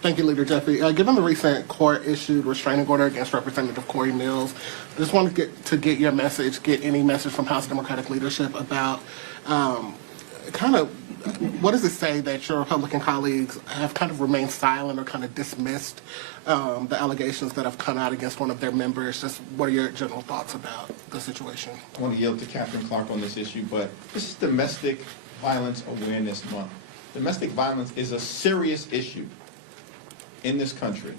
Thank you, Leader Jeffrey. Given the recent court-issued restraining order against Representative Cory Mills, I just wanted to get your message, get any message from House Democratic leadership about kind of what does it say that your Republican colleagues have kind of remained silent or kind of dismissed the allegations that have come out against one of their members? Just what are your general thoughts about the situation? I want to yield to Katherine Clark on this issue, but this is Domestic Violence Awareness Month. Domestic violence is a serious issue in this country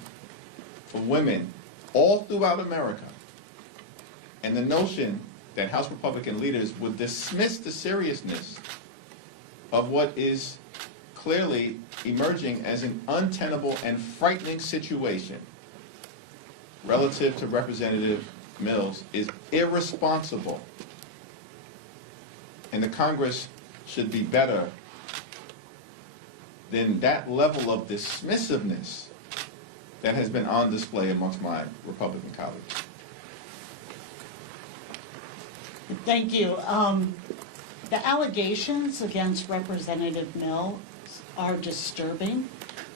for women all throughout America. And the notion that House Republican leaders would dismiss the seriousness of what is clearly emerging as an untenable and frightening situation relative to Representative Mills is irresponsible. And the Congress should be better than that level of dismissiveness that has been on display amongst my Republican colleagues. Thank you. The allegations against Representative Mills are disturbing,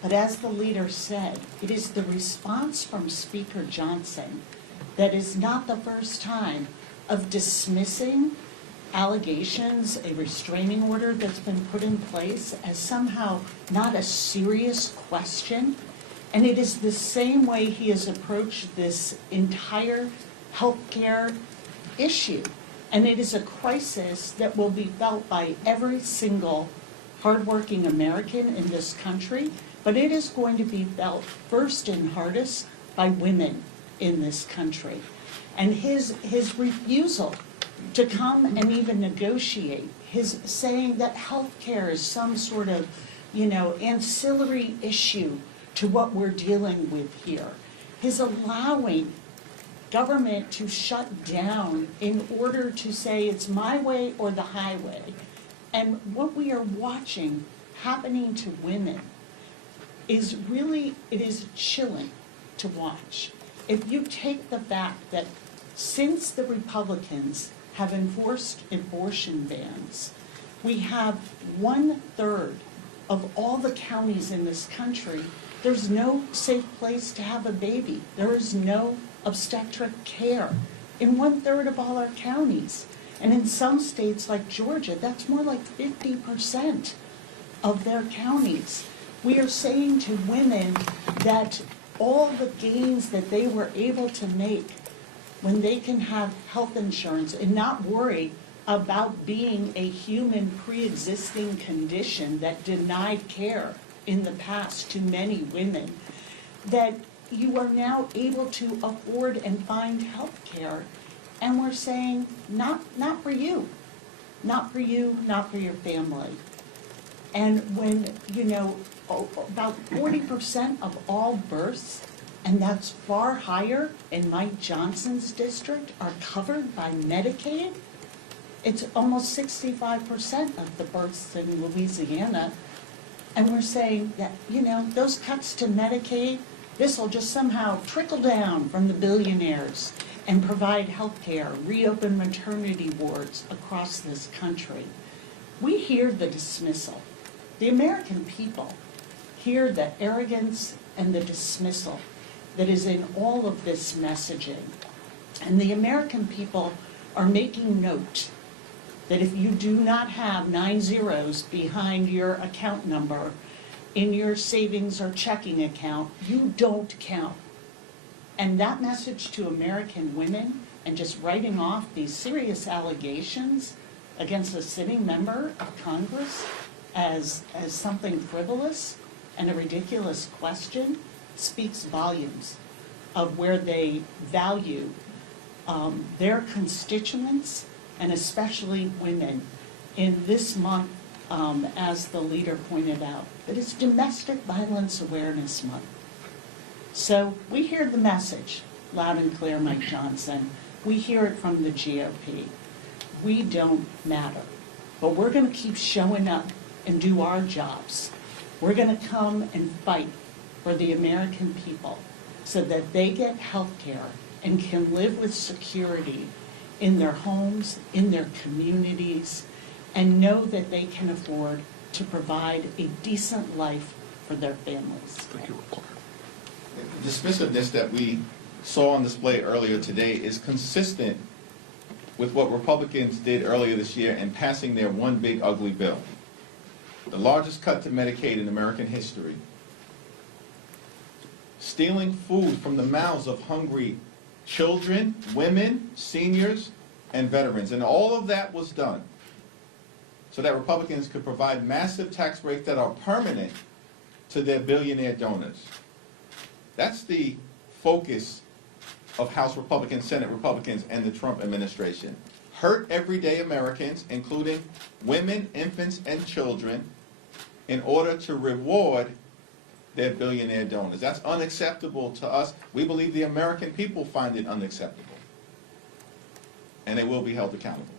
but as the leader said, it is the response from Speaker Johnson that is not the first time of dismissing allegations, a restraining order that's been put in place as somehow not a serious question. And it is the same way he has approached this entire healthcare issue. And it is a crisis that will be felt by every single hardworking American in this country, but it is going to be felt first and hardest by women in this country. And his refusal to come and even negotiate, his saying that health care is some sort of, ancillary issue to what we're dealing with here, his allowing government to shut down in order to say it's my way or the highway. And what we are watching happening to women is really, it is chilling to watch. If you take the fact that since the Republicans have enforced abortion bans, we have 1/3 of all the counties in this country, there's no safe place to have a baby. There is no obstetric care in 1/3 of all our counties. And in some states like Georgia, that's more like 50% of their counties. We are saying to women that all the gains that they were able to make when they can have health insurance and not worry about being a human pre-existing condition that denied care in the past to many women, that you are now able to afford and find health care. And we're saying, not for you, not for you, not for your family. And when, about 40% of all births, and that's far higher in Mike Johnson's district, are covered by Medicaid. It's almost 65% of the births in Louisiana. And we're saying that, those cuts to Medicaid, this will just somehow trickle down from the billionaires and provide health care, reopen maternity wards across this country. We hear the dismissal. The American people hear the arrogance and the dismissal that is in all of this messaging. And the American people are making note that if you do not have 9 zeros behind your account number in your savings or checking account, you don't count. And that message to American women, and just writing off these serious allegations against a sitting member of Congress as something frivolous and a ridiculous question, speaks volumes of where they value their constituents, and especially women, in this month, as the leader pointed out, that it's Domestic Violence Awareness Month. So we hear the message loud and clear, Mike Johnson. We hear it from the GOP. We don't matter. But we're going to keep showing up and do our jobs. We're going to come and fight for the American people so that they get health care and can live with security in their homes, in their communities, and know that they can afford to provide a decent life for their families. Thank you, Clark. The dismissiveness that we saw on display earlier today is consistent with what Republicans did earlier this year in passing their one big ugly bill. The largest cut to Medicaid in American history. Stealing food from the mouths of hungry children, women, seniors, and veterans. And all of that was done so that Republicans could provide massive tax breaks that are permanent to their billionaire donors. That's the focus of House Republicans, Senate Republicans, and the Trump administration. Hurt everyday Americans, including women, infants, and children, in order to reward their billionaire donors. That's unacceptable to us. We believe the American people find it unacceptable. And they will be held accountable.